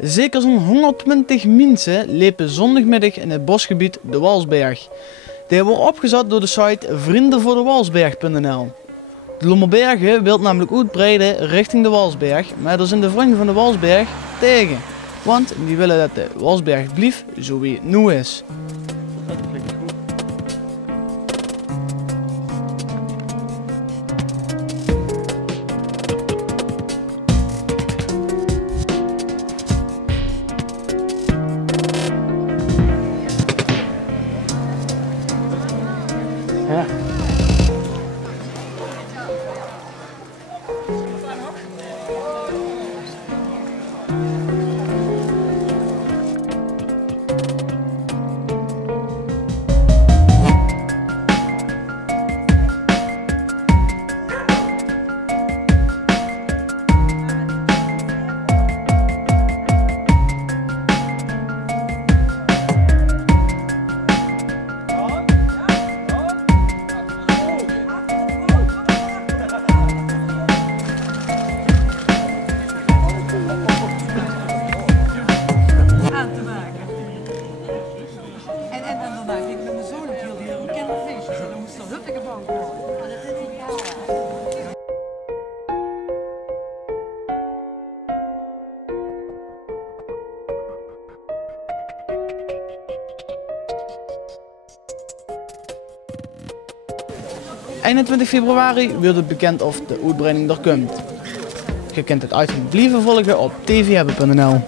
Zeker zo'n 120 mensen liepen zondagmiddag in het bosgebied de Walsberg. Die worden opgezet door de site vriendenvoordewalsberg.nl. De Lommerbergen wil namelijk uitbreiden richting de Walsberg, maar daar zijn de vrienden van de Walsberg tegen. Want die willen dat de Walsberg blijft zo wie het nu is. Ja. Op 21 februari wordt het bekend of de uitbreiding er komt. Je kunt het uitgang blijven volgen op tvhebben.nl.